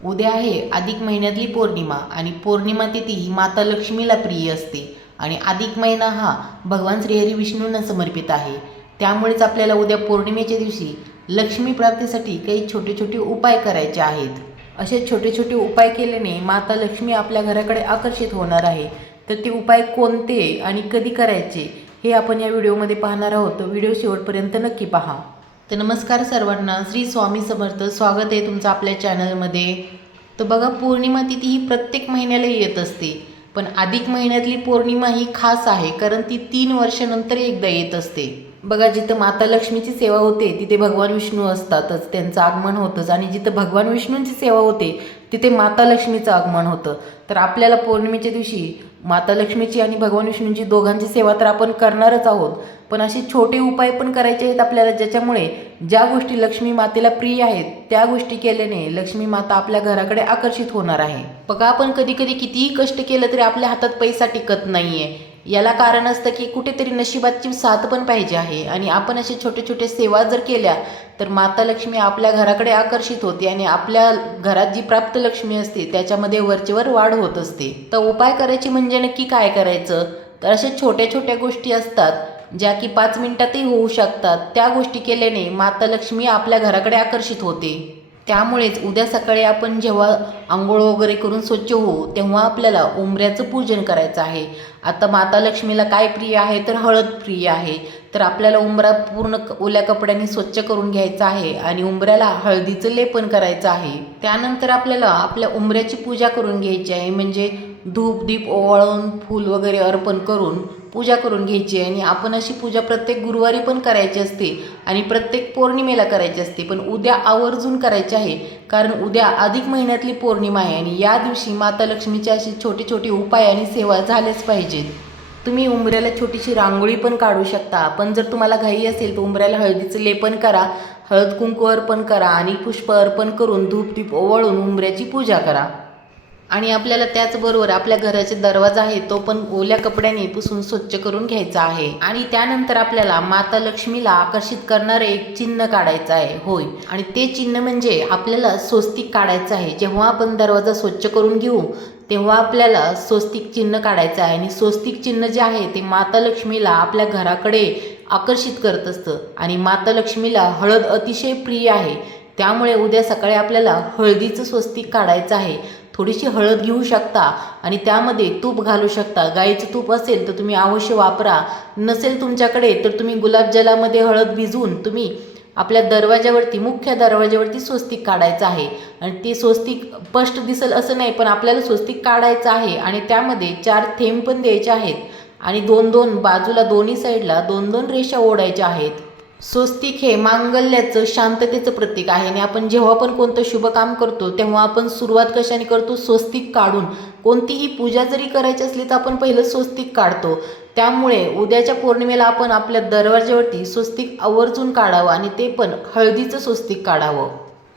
उद्या आहे अधिक महिन्यातली पौर्णिमा आणि पौर्णिमा तिथी ही माता लक्ष्मीला प्रिय असते आणि अधिक महिना हा भगवान श्रीहरी विष्णूंना समर्पित आहे. त्यामुळेच आपल्याला उद्या पौर्णिमेच्या दिवशी लक्ष्मी प्राप्तीसाठी काही छोटे छोटे उपाय करायचे आहेत. असे छोटे छोटे उपाय केल्याने माता लक्ष्मी आपल्या घराकडे आकर्षित होणार आहे. तर ते उपाय कोणते आणि कधी करायचे हे आपण या व्हिडिओमध्ये पाहणार आहोत. व्हिडिओ शेवटपर्यंत नक्की पहा. तर नमस्कार सर्वांना, श्री स्वामी समर्थ. स्वागत आहे तुमचं आपल्या चॅनलमध्ये. तर बघा, पौर्णिमा तिथी ही प्रत्येक महिन्याला येत असते, पण अधिक महिन्यातली पौर्णिमा ही खास आहे कारण ती 3 वर्षानंतर एकदा येत असते. बघा, जिथं माता लक्ष्मीची सेवा होते तिथे भगवान विष्णू असतातच, त्यांचं आगमन होतंच. आणि जिथं भगवान विष्णूंची सेवा होते तिथे माता लक्ष्मीचं आगमन होतं. तर आपल्याला पौर्णिमेच्या दिवशी माता लक्ष्मीची आणि भगवान विष्णूंची दोघांची सेवा तर आपण करणारच आहोत, पण असे छोटे उपाय पण करायचे आहेत आपल्याला, ज्याच्यामुळे ज्या गोष्टी लक्ष्मी मातेला प्रिय आहेत त्या गोष्टी केल्याने लक्ष्मी माता आपल्या घराकडे आकर्षित होणार आहे. बघा, आपण कधी कधी कितीही कष्ट केलं तरी आपल्या हातात पैसा टिकत नाहीये. याला कारण असतं की कुठेतरी नशिबाची साथ पण पाहिजे आहे. आणि आपण असे छोटे छोटे सेवा जर केल्या तर माता लक्ष्मी आपल्या घराकडे आकर्षित होते आणि आपल्या घरात जी प्राप्त लक्ष्मी असते त्याच्यामध्ये वरचेवर वाढ होत असते. तर उपाय करायची म्हणजे नक्की काय करायचं, तर अशा छोट्या छोट्या गोष्टी असतात ज्या की 5 मिनिटातही होऊ शकतात. त्या गोष्टी केल्याने माता लक्ष्मी आपल्या घराकडे आकर्षित होते. त्यामुळेच उद्या सकाळी आपण जेव्हा आंघोळ वगैरे करून स्वच्छ होऊ तेव्हा आपल्याला उंबऱ्याचं पूजन करायचं आहे. आता माता लक्ष्मीला काय प्रिय आहे, तर हळद प्रिय आहे. तर आपल्याला उंबरा पूर्ण ओल्या कपड्यांनी स्वच्छ करून घ्यायचा आहे आणि उंबऱ्याला हळदीचं लेपन करायचं आहे. त्यानंतर आपल्याला आपल्या उंबऱ्याची पूजा करून घ्यायची आहे, म्हणजे धूप दीप ओवाळून फूल वगैरे अर्पण करून पूजा करून घ्यायची आहे. आणि आपण अशी पूजा प्रत्येक गुरुवारी पण करायची असते आणि प्रत्येक पौर्णिमेला करायची असते, पण उद्या आवर्जून करायची आहे कारण उद्या अधिक महिन्यातली पौर्णिमा आहे आणि या दिवशी माता लक्ष्मीचे असे छोटे छोटे उपाय आणि सेवा झालेच पाहिजेत. तुम्ही उंबऱ्याला छोटीशी रांगोळी पण काढू शकता, पण जर तुम्हाला घाई असेल तर उंबऱ्याला हळदीचं लेपन करा, हळद कुंकू अर्पण करा आणि पुष्प अर्पण करून धूप दीप ओवाळून उंबऱ्याची पूजा करा. आणि आपल्याला त्याचबरोबर आपल्या घराचा दरवाजा आहे तो पण ओल्या कपड्याने पुसून स्वच्छ करून घ्यायचा आहे. आणि त्यानंतर आपल्याला माता लक्ष्मीला आकर्षित करणारं एक चिन्ह काढायचं आहे. होय, आणि ते चिन्ह म्हणजे आपल्याला स्वस्तिक काढायचं आहे. जेव्हा आपण दरवाजा स्वच्छ करून घेऊ तेव्हा आपल्याला स्वस्तिक चिन्ह काढायचं आहे. आणि स्वस्तिक चिन्ह जे आहे ते माता लक्ष्मीला आपल्या घराकडे आकर्षित करत असतं. आणि माता लक्ष्मीला हळद अतिशय प्रिय आहे, त्यामुळे उद्या सकाळी आपल्याला हळदीचं स्वस्तिक काढायचं आहे. थोडीशी हळद घेऊ शकता आणि त्यामध्ये तूप घालू शकता. गाईचं तूप असेल तर तुम्ही अवश्य वापरा, नसेल तुमच्याकडे तर तुम्ही गुलाबजलामध्ये हळद भिजवून तुम्ही आपल्या दरवाजावरती, मुख्य दरवाजावरती स्वस्तिक काढायचं आहे. आणि ते स्वस्तिक स्पष्ट दिसेल असं नाही, पण आपल्याला स्वस्तिक काढायचं आहे आणि त्यामध्ये 4 थेंब पण द्यायचे आहेत आणि 2-2 बाजूला दोन्ही साईडला 2-2 रेषा ओढायच्या आहेत. स्वस्तिक हे मांगल्याचं, शांततेचं प्रतीक आहे आणि आपण जेव्हा पण कोणतं शुभ काम करतो तेव्हा आपण सुरुवात कशाने करतो, स्वस्तिक काढून. कोणतीही पूजा जरी करायची असली तर आपण पहिलं स्वस्तिक काढतो. त्यामुळे उद्याच्या पौर्णिमेला आपण आपल्या दरवाज्यावरती स्वस्तिक आवर्जून काढावं आणि ते पण हळदीचं स्वस्तिक काढावं.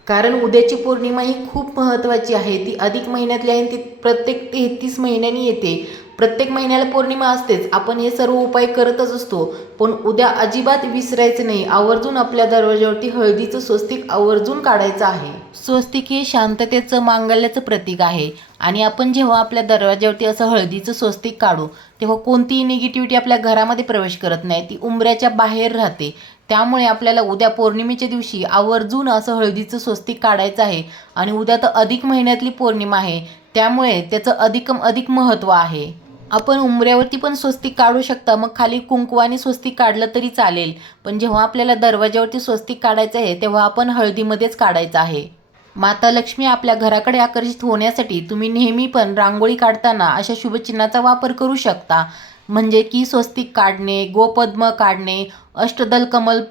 कारण उद्याची पौर्णिमा ही खूप महत्त्वाची आहे. ती अधिक महिन्यातली आहे, ती प्रत्येक 33 महिन्यांनी येते. प्रत्येक महिन्याला पौर्णिमा असतेच. आपण हे सर्व उपाय करतच असतो, पण उद्या अजिबात विसरायचं नाही. आवर्जून आपल्या दरवाज्यावरती हळदीचं स्वस्तिक आवर्जून काढायचं आहे. स्वस्तिक हे शांततेचं, मांगल्याचं प्रतीक आहे आणि आपण जेव्हा आपल्या दरवाज्यावरती असं हळदीचं स्वस्तिक काढू तेव्हा कोणतीही निगेटिव्हिटी आपल्या घरामध्ये प्रवेश करत नाही, ती उंबऱ्याच्या बाहेर राहते. त्यामुळे आपल्याला उद्या पौर्णिमेच्या दिवशी आवर्जून असं हळदीचं स्वस्तिक काढायचं आहे. आणि उद्या तर अधिक महिन्यातली पौर्णिमा आहे, त्यामुळे त्याचं अधिक महत्त्व आहे. आपण उंबऱ्यावरती पण स्वस्तिक काढू शकता, मग खाली कुंकवाने स्वस्तिक काढलं तरी चालेल, पण जेव्हा आपल्याला दरवाज्यावरती स्वस्तिक काढायचं आहे तेव्हा आपण हळदीमध्येच काढायचं आहे. माता लक्ष्मी आपल्या घराकडे आकर्षित होण्यासाठी तुम्ही नेहमी पण रांगोळी काढताना अशा शुभचिन्हाचा वापर करू शकता, म्हणजे की स्वस्तिक काढणे, गोपद्म काढणे, अष्टदल कमल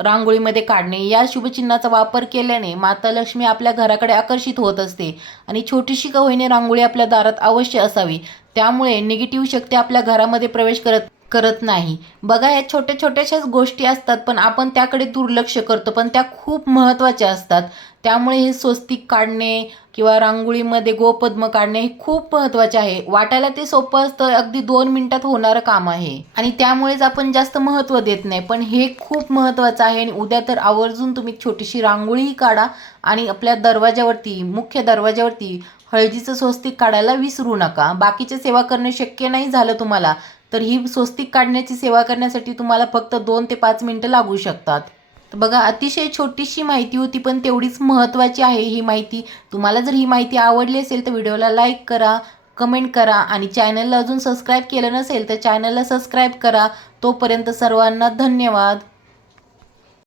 रांगोळीमध्ये काढणे. या शुभचिन्हाचा वापर केल्याने माता लक्ष्मी आपल्या घराकडे आकर्षित होत असते. आणि छोटीशी का होईने रांगोळी आपल्या दारात अवश्य असावी, त्यामुळे निगेटिव्ह शक्ती आपल्या घरामध्ये प्रवेश करत नाही. बघा, या छोट्या छोट्याशाच गोष्टी असतात पण आपण त्याकडे दुर्लक्ष करतो, पण त्या खूप महत्त्वाच्या असतात. त्यामुळे हे स्वस्तिक काढणे किंवा रांगोळीमध्ये गोपद्म काढणे हे खूप महत्त्वाचे आहे. वाटायला ते सोपं असतं, अगदी 2 मिनिटात होणारं काम आहे आणि त्यामुळेच आपण जास्त महत्त्व देत नाही, पण हे खूप महत्त्वाचं आहे. आणि उद्या तर आवर्जून तुम्ही छोटीशी रांगोळीही काढा आणि आपल्या दरवाजावरती, मुख्य दरवाजावरती हळदीचं स्वस्तिक काढायला विसरू नका. बाकीचे सेवा करणं शक्य नाही झालं तुम्हाला, तर ही स्वस्तिक काढण्याची सेवा करण्यासाठी तुम्हाला फक्त 2 ते 5 मिनिटं लागू शकतात. तर बघा, अतिशय छोटीशी माहिती होती, पण तेवढीच महत्त्वाची आहे ही माहिती. तुम्हाला जर ही माहिती आवडली असेल तर व्हिडिओला लाईक करा, कमेंट करा आणि चॅनलला अजून सबस्क्राईब केलं नसेल तर चॅनलला सबस्क्राईब करा. तोपर्यंत सर्वांना धन्यवाद.